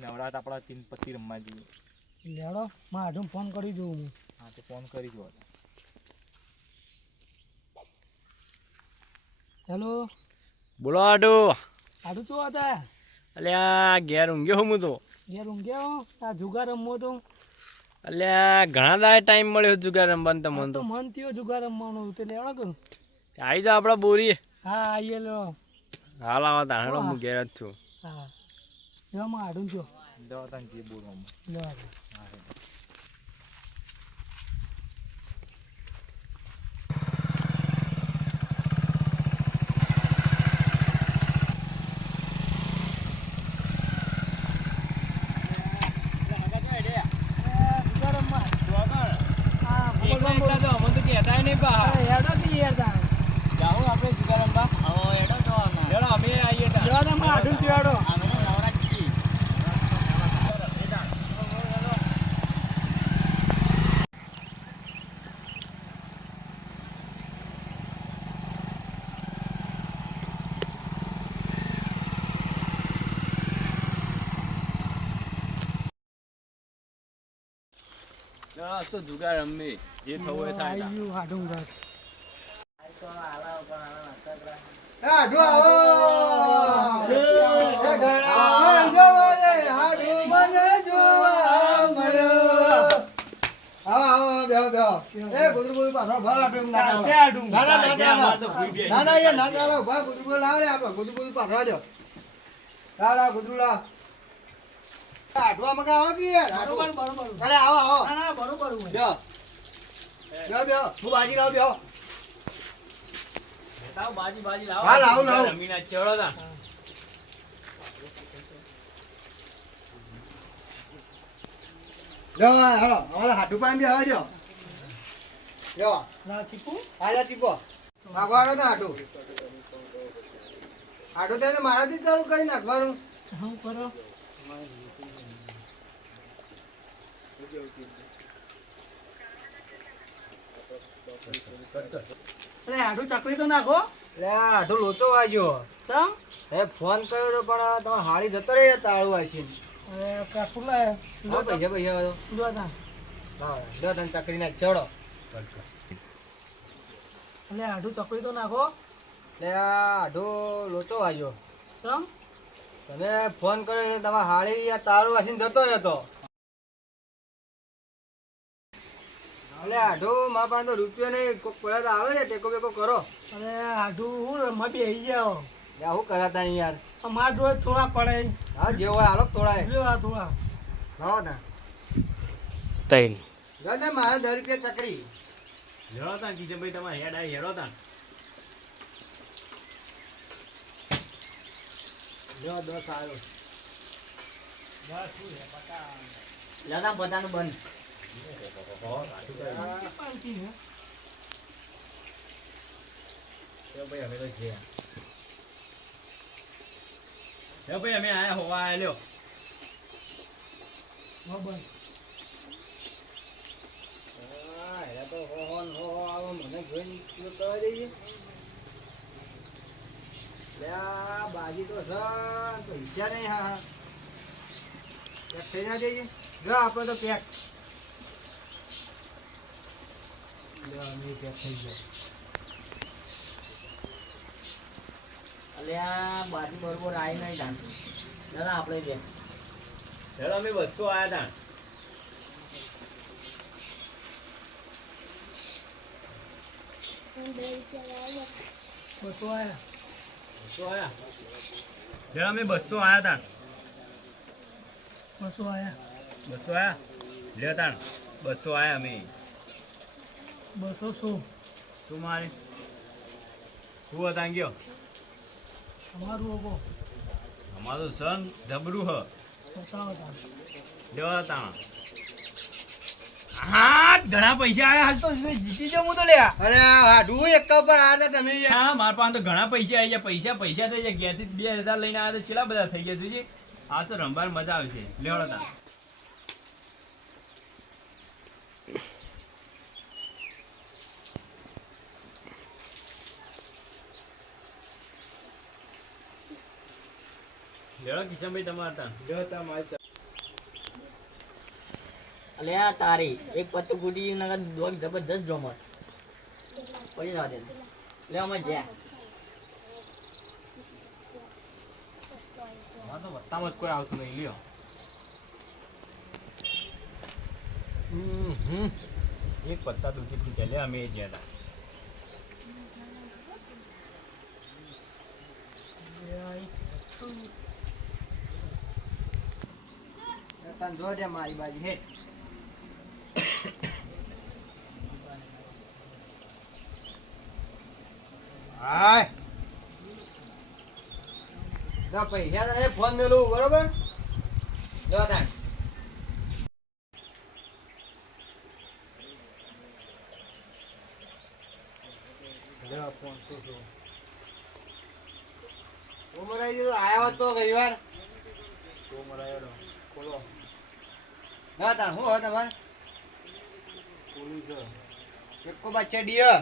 નવરાત આપણા તીન પતિ રમવા જઈએ. લેડો માં આઢું ફોન કરી દઉં હું. હા તો ફોન કરી દો. હેલો બોલો આડો. આઢું શું હતા? અલ્યા ઘેર ઊંઘ્યો હું તો. ઘેર ઊંઘ્યા આ જુગાર રમવો તો. અલ્યા ઘણા દાડે ટાઈમ મળ્યો જુગાર રમવાનો તમને તો. મન થયો જુગાર રમવાનું તે લેવડો કે આવી જાઓ આપણા બોરી. હા આવીએ લો. હાલ આવો તા હેડો હું ઘેર જ છું. હા લેવામાં આઢું છો દવા જે બોલવામાં લેવા. તો જુગાર રમી જે થવું એ થાય. આઢું ઘર આઠવા મગાવો કે યાર અરે આવો આવો બરોબર બેહો બેહો હું બાજી લાવ બેહો બાજી હા લાવ લાવ રમીના ચેવડો તા. જો હાલો અમારે હાટુ પાન બી હવે જો જો ના ટીપુ આજા ટીપો માગવાડો તો હાટુ હાટુ તે મારાથી ચાલુ કરી નાખવાનું હું કરો અરે આઢું ચકરી તો નાખો. એટલે હાટુ લોચો વાગ્યો ચમ હે ફોન કર્યો તો પણ તમારે હાળી જતો રહે તાળું આવીને અરે કાકુ લાય હા પૈસા પૈસા જો તા હા જો તને ચકરી નાખ ચડો અરે આઢું ચકરી તો નાખો. એટલે આ હાટુ લોચો વાગ્યો ચમ તમે ફોન કર્યો એટલે તમારે હાળી આ તાળું આવીને જતો રહેતો એટલે આઢો મા પાસે તો રૂપિયો નહીં કોક પડ્યા તો આવે છે ટેકો બેકો કરો અરે આઢું હું રમવા બેસી જાઓ. યા હું કરાતા નહીં યાર માર જોડે થોડા પડે હા જે હોય હાલો થોડા લેવા થોડા લાવો તા તૈન જો મારે 10 રૂપિયા ચકરી હેડો તા કિશનભાઈ તમારે હેડ આવી હેડો તા. લ્યો 10 આવ્યો દાદા બધાનું બંધ. ભાઈ અમે તો છે. ભાઈ અમે આયા હોવા આયા લ્યો. તો આવો મને જોઈને કરવા દઈએ બાજી તો સર પૈસા નહીં હા પેક થઈ ના જઈએ જો આપણે તો પેક પેક થઈ ગયો અલ્યા બાજી બરોબર આવી નહીં દાન દાદા આપણે જે હેડો અમે 200 આયા તા. બસો આયા 200 આયા હેડો અમે 200 આયા તા. 200 આયા 200 આયા લ્યો તાણ 200 આયા અમે 200 શું તું મારે તું હતા ગયો અમારું ઓગો અમારું સન જબરું હ બતાવો તા લ્યો તાણ. હા ઘણા પૈસા આયા હજ તો જીતી જાઉં હું તો લ્યા. અરે હાડું એકા પર આવ્યા હતા તમે હા મારા પાસે તો ઘણા પૈસા આવી ગયા પૈસા થઈ ગયા ઘેરથી 2000 લઈને આવ્યા તો છેલ્લા બધા થઈ ગયા જોઈજે. આજ તો રમવાની મજા આવશે લેવડો તા. લેવડો કિશનભાઈ તમારા તા જો તમારે અલે આ તારી એક પત્તું ફૂટી નગર દોગ જબરજસ્ત જોમર પડી જવા દે લે અમે જ્યાં આમાં તો વત્તામાં જ કોઈ આવતું નહીં લ્યો. એક પત્તા દૂધી ફૂટ્યા લે અમે એ જ્યાં હતા. તને જો દે મારી બાજુ હે હાય ના પૈસા તને ફોન મેલું બરોબર જો તાણ લ્યો, ફોન તો જો. ઉમરાઈ દીધો આયો તો ઘણીવાર તો મરાયો ખોલો. ના તાણ શું હોય તમારે ખોલી છે. એકો બચ્ચા ડીયો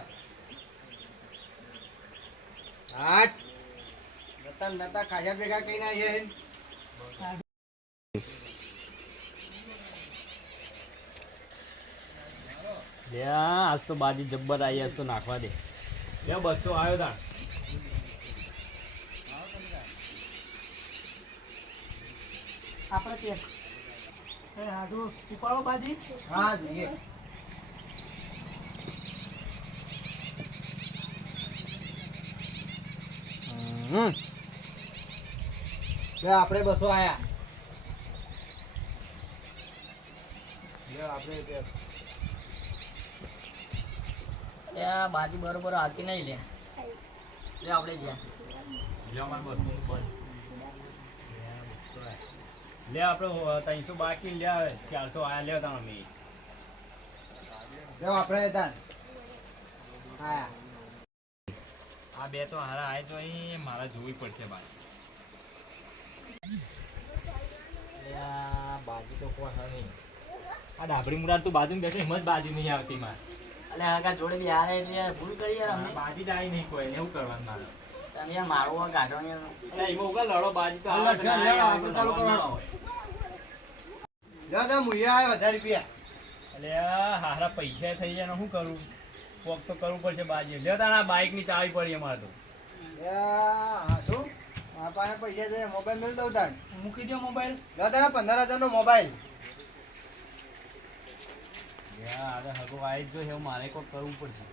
હાટ નતા નતા ખાજા ભેગા કઈ ના છે લે આજ તો બાજી જબ્બર આવી આજ તો નાખવા દે લે 200 આવ્યો તા આપણે કે હાડું ઉપાડો બાજી હા જોઈએ બે આપણે 200 આયા લ્યો, આપણે તે લે આ બાજી બરોબર આવતી નહીં લે લે આપણે જ્યાં લે અમાર 200 નું બંધ લે આપણે 300 બાકી લે 400 આયા લે તા અમે જો આપણે તાન આયા આ બે તો હારા આય તો અહીં મારા જોવી પડશે ભાઈ લે, આ બાજી તો કોઈ હા નહીં. આ ડાબડી મુરાદ તું બાજુ બેઠી હિંમત બાજી નહીં આવતી મારે. અલે આગા જોડે બી હારે એટલે યાર ભૂલ કરી યાર અમે બાજી જ આવી નહીં કોઈ. એવું કરવાનું મારે. તમે યાર મારું આ ગાઢો ને એટલે એમાં ઉગા લડો બાજી તો હાલો, ચાલ, લેડો, આપણે ચાલુ કરવાનું. જો તા મુયા આયો 1000 રૂપિયા અલે આ હારા પૈસા થઈ જાય ને શું કરું કોક તો કરવું પડશે બાજી લે તારા બાઈક ની ચાવી પડી અમારે તો હાટુ આ પાસે પૈસા છે મોબાઈલ મેળ દઉં તાણ મૂકી દો મોબાઈલ જો તારા 15000 નો મોબાઈલ યાર આ હગો આવી જ જો મારે કોક કરવું પડશે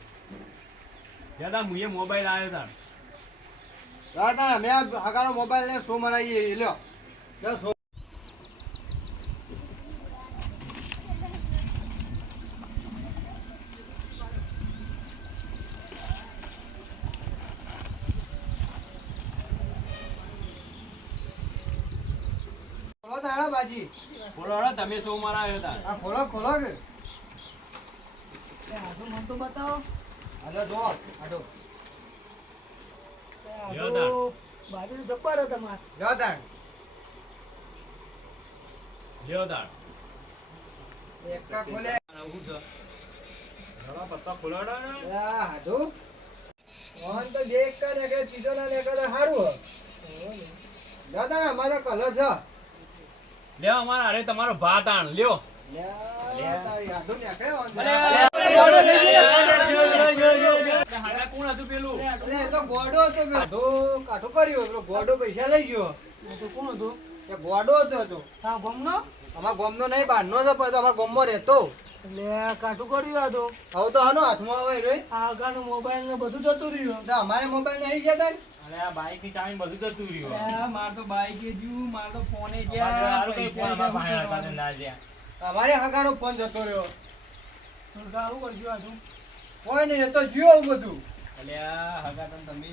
દાદા મુએ મોબાઈલ આવ્યો તાર જો તાણ અમે આ હગાનો મોબાઈલ ને શો મરાઈએ લ્યો જો શો ખોલો તાણા બાજી બોલો હળો તમે શું મારા આવ્યો તાર આ ખોલો ખોલો કે હાડું મન તો બતાવો હાલો જો હાટુ હાડું બાજુ જબ્બર હે તમારે જો તાણ લ્યો તાર એકા ખોલે આવું છે ઘણા પત્તા ખોલાડા ને આ હાટુ ઓન તો દેખ કા ને ત્રીજો ના ને કદા હારું હો જો તાણ અમારો કલર છે લ્યો અમારા અરે તમારો ભાત આણ લ્યો લ્યા તારી હાટુ ને આકડે ઓન હાડા કોણ હતું પેલું અરે એ તો ગોડો હતો બે કાઠો કર્યો પેલો ગોડો પૈસા લઈ ગયો તો કોણ હતું એ ગોડો હતો તો હા ગમનો અમારા ગોમનો નહીં બહારનો છે પણ તો અમારા ગોમમાં રહેતો એટલે કાઠું કર્યું આ તો હવે તો હાનો હાથમાં આવે રે આ આગળનો મોબાઈલ ને બધું જતું રહ્યું તો અમારે મોબાઈલ નહીં ગયા તાણ અરે આ બાઈક ની ચાવી બધું જતું રહ્યું. માર તો બાઈક એ જ્યું માર તો ફોને અમારે હારું કઈ ફોન અમારા પાસે હતા ને ના જ્યાં. અમારે હગાનો ફોન જતો રહ્યો તો સારું કરશું આ તું કોઈ નહીં એ તો જીઓ આવું બધું અલ્યા હગા તમે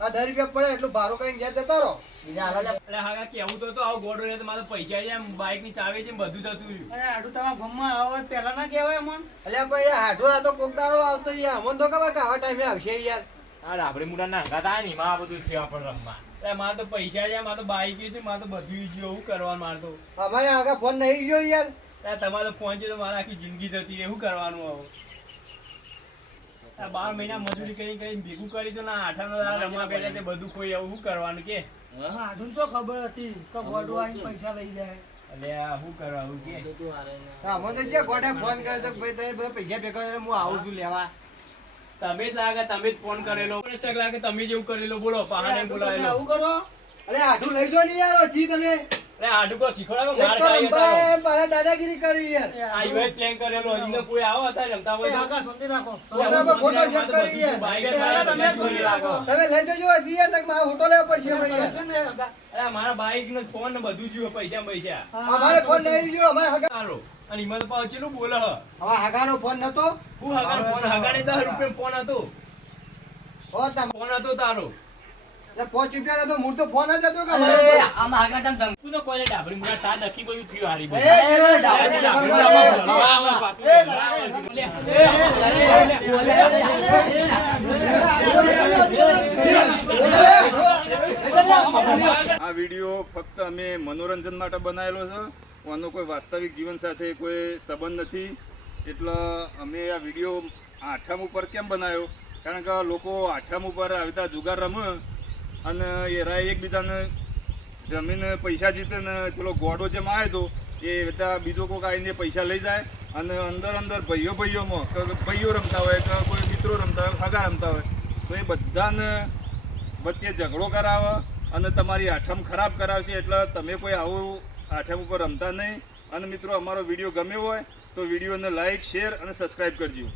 આ 10 રૂપિયા પડે એટલું ભાડું કઈ ગયા જતા રહો બીજા હાલો લે અરે હાગા કેવું તો આવું ગોડો રહે તો મારે પૈસા છે બાઈક ની ચાવી છે બધું જતું રહ્યું અરે હાડું તમારા ગામમાં આવે પહેલા ના કહેવાય મન અલ્યા પણ યાર હાટો આ તો કોક દાડો આવતો યાર અમને તો ખબર કે આવા ટાઈમે આવશે યાર આ ડાબડી મુરાદ ના હંગાત આયા ને એમાં આ બધું થયું આપણે રમવા. અરે મારે તો પૈસા છે મારે તો બાઈક છે મારે તો બધું છે એવું કરવાનું મારે તો અમારે આગળ ફોન નહીં ગયો યાર અરે તમારે તો ફોન છે તો મારે આખી જિંદગી જતી રહે શું કરવાનું હવે આ 12 મહિના મજૂરી કરી ભેગું કરી તો ના આઠમનો દાડો રમવા બેઠા તે બધું કોઈ એવું શું કરવાનું કે હાડું તો ખબર હતી કે ગોડું આવીને પૈસા લઈ જાય અલ્યા શું કરવા હું કે બધું હારે ને. મને તો જે ગોડે ફોન કર્યો તો ભાઈ તમે બધા પૈસા ભેગા કરીને હું આવું છું લેવા. તમે જ લાગે તમે જ ફોન કરેલો મને શક લાગે તમે જેવું કરેલો બોલો પહાડે તમે બોલાવેલો આવું કરો અરે આઠું લઈ જો ને યાર ઓછી તમે. અરે આડું કો શીખવાડો એક માર તો ખાઈ હતા રંભાએ મારા દાદાગીરી કરી યાર. આ યુએ પ્લેન કરેલો હજી કોઈ આવો હતા રમતા એ હોય તો આગા સમજી રાખો ફોટામાં ફોટો શેર કરી યાર. તમે સમજી રાખો તમે લઈ જજો હજી યાર નકર મારો ફોટો લેવો પડશે આપણે યાર. છે ને આગા. અરે મારા બાઈક નો ફોન ને બધું જોયું પૈસા અમારે ફોન નહીં ગયો અમારે હગા તારો અને હિંમત પાવ ચેલું બોલે હ અમારા હગાનો ફોન નતો. હું હગાડ ફોન હગાડે 10 રૂપિયા ફોન હતો ઓ તમ ફોન હતો તારો પાંચ રૂપિયા નતો હું તો ફોન જ હતો કે અરે, મારો તો. આમાં આગા તમ ધમ- તું તો કોઈને ડાબડી મુડા તા નક્કી બધું થયું હારી એ, બધું. આ વિડીયો ફક્ત અમે મનોરંજન માટે બનાવેલો છે આનો કોઈ વાસ્તવિક જીવન સાથે કોઈ સંબંધ નથી એટલે અમે આ વિડીયો આઠમ ઉપર કેમ બનાવ્યો કારણ કે લોકો આઠમ ઉપર આવી રીતે જુગાર રમે અને એરા એકબીજાને રમીને પૈસા જીતે ને પેલો ગોડો જેમ આવે તો એ બધા બીજો કોઈક આવીને પૈસા લઈ જાય અને અંદર ભાઈઓમાં કે ભાઈઓ રમતા હોય કે કોઈ મિત્રો રમતા હોય હગા રમતા હોય તો એ બધાને વચ્ચે ઝઘડો કરાવે અને તમારી આઠમ ખરાબ કરાવશે એટલે તમે કોઈ આવું આઠમ ઉપર રમતા નહીં અને મિત્રો અમારો વિડીયો ગમ્યો હોય તો વિડીયોને લાઈક શેર અને સબસ્ક્રાઈબ કરજો.